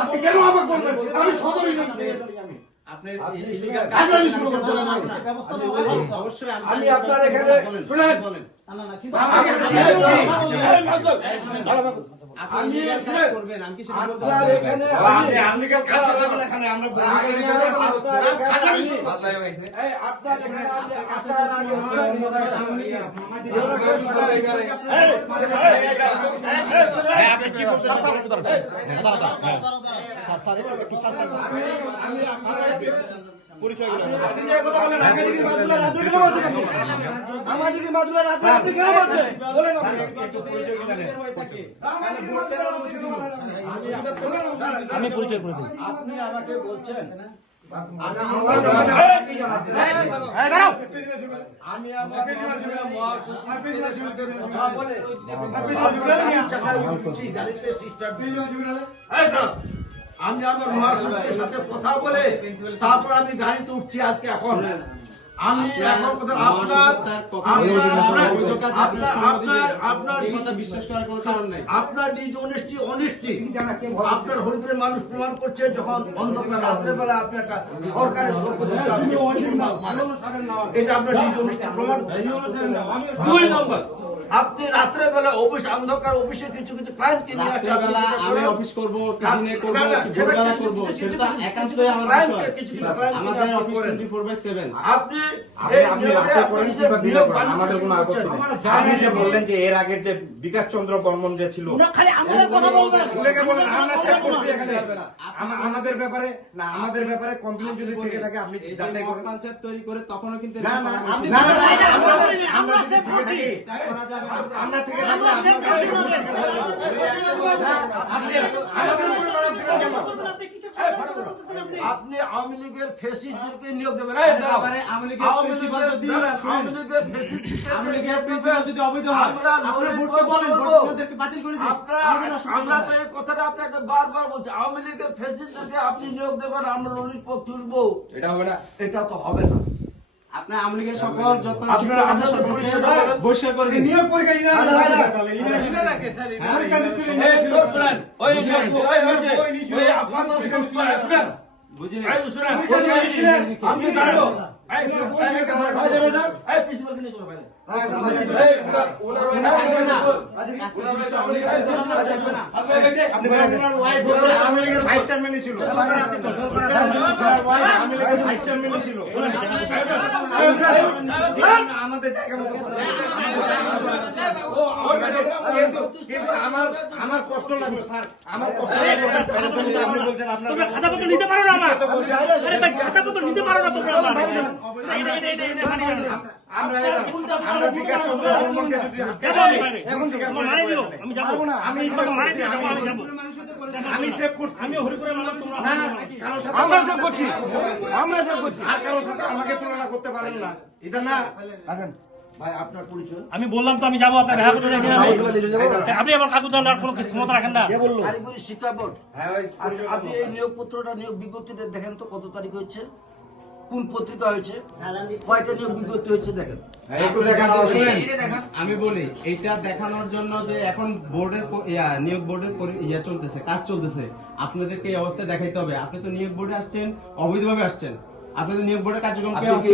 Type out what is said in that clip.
আপনি কেন আমাকে বলবেন? আমি সদর আপনি ইলিগাল কাজে শুরু করছেন। অবশ্যই আমি আপনার এখানে শুনেন বলেন আমি করবেন আমি কি সেটা বলতে আপনার এখানে আপনি আনলিগাল কাজ চালাবেন এখানে আমরা আপনার এখানে আপনি আসার আগে আমি পরিচয় করে দিই। আপনি আমাকে বলছেন আমি আমার মহাসচিবের সাথে কথা বলে তারপর আমি গাড়িতে উঠছি আজকে। এখন আমি এখন বিশ্বাস করার কোনো কারণ নাই। আপনার নিজ অনিষ্টি আপনার হরিপুরের মানুষ প্রমাণ করছে যখন অন্ধকার রাত্রে বেলা আপনি একটা সরকারের সম্পত্তি এটা আপনার নিজ অনিষ্টি প্রমাণ। 2 নম্বর, আপনি রাত্রে বেলা অফিস অন্ধকার অফিসে কিছু কিছু ক্লায়েন্টকে নিয়ে আসছে। আমি অফিস করব, দিনে করব, ভোরবেলা করব, সেটা একান্তই আমার বিষয়। আমাদের অফিস 24/7। আপনি আমাদের কোনো আপত্তি নেই। আপনি যে বললেন যে এর আগের যে বিকাশ চন্দ্র বর্মন যে ছিল, খালি আমাদের কথা বলবেন। উনাকে বলেন আমরা চেক করছি এখানে। আমাদের ব্যাপারে না, আমাদের ব্যাপারে কমপ্লেইন যদি থেকে থাকে আপনি যাচাই করুন। কালচার তৈরি করে তখনও কিন্তু না না আপনি না, বলেন, আমরা আমরা চেক করছি। আমরা থেকে আমরা চেক করছি ওনাদের। আমাদের উপরে বাড়াতে দিবেন কেন? আপনি আওয়ামী লীগের ফেসিস্টদেরকে নিয়োগ দেবেন। ব্যাপারে আওয়ামী লীগের প্রিন্সিপাল যদি আওয়ামী লীগের ফেসিস্টদেরকে আওয়ামী লীগের প্রিন্সিপাল যদি অবৈধ হয় আমরা আপনারা লড়াই ভোটকে বলেন, করবো। ভোটারদেরকে বাতিল করে দিন। আমরা তো এই কথাটা আপনাকে বারবার বলছি, আওয়ামী লীগের ফেসিস্টদেরকে আপনি নিয়োগ দেবেন, আমরা লড়ির পথ তুলবো। এটা হবে না। এটা তো হবে না। আপনার আওয়ামী লীগের সকল যত আপনাদের পরিচয় দেবেন। বহিষ্কার করে দিন। এই তো শুনেন, ওই আপনাদের শুনেন, বুঝিনি। এই শুনেন, আপনি জানেন, এই প্রিন্সিপালকে নিয়ে চলো বাইরে। আপনি বলেন ওনার ওয়াইফ হচ্ছে আওয়ামী লীগের ভাইস চেয়ারম্যানই ছিল। ওনার ওয়াইফ আওয়ামী লীগের ভাইস চেয়ারম্যানই ছিল। আমাদের জায়গা মতো কিন্তু আমার কষ্ট লাগবে স্যার, আমার কষ্ট লাগবে স্যার। আপনি বলছেন আপনার তোমরা খাতাপত্র নিতে পারো না আমার। আরে ভাই খাতাপত্র নিতে পারো না তোমরা আমার। আমরা বিকাশ চন্দ্র বর্মনকে যদি যাবো আমি বাইরে। এখন স্বীকার আমার করে মারা দিও। দিতে আমি যাবো না। আমি মারা দিও, যাবো, আমি যাবো। আমি সেভ করছি। আমি হরিপুরের মানুষ, তোমরা না না কারোর সাথে আমরা সেভ করছি, আমরা সেভ করছি। আর কারোর সাথে আমাকে তুলনা করতে পারেন না, এটা না। আসেন ভাই আপনার পরিচয়। আমি বললাম তো আমি যাবো, আপনার দেখা করতে যাচ্ছি না। আপনি আমার কাগজ দেওয়ার কোনো ক্ষমতা রাখেন না। কারিগরি শিক্ষা বোর্ড। হ্যাঁ ভাই, আচ্ছা, আপনি এই নিয়োগ পত্রটা নিয়োগ বিজ্ঞপ্তিটা দেখেন তো কত তারিখ হয়েছে, কোন পত্রিকা হয়েছে, কয়টা নিয়োগ বিজ্ঞপ্তি হয়েছে দেখেন। একটু দেখানো শুনেন। আমি বলি এইটা দেখানোর জন্য যে এখন বোর্ডের নিয়োগ বোর্ডের চলতেছে, কাজ চলতেছে, আপনাদেরকে এই অবস্থা দেখাইতে হবে। আপনি তো নিয়োগ বোর্ডে আসছেন, অবৈধভাবে আসছেন। আপনি তো নিয়োগ বোর্ডের কার্যক্রম দেখি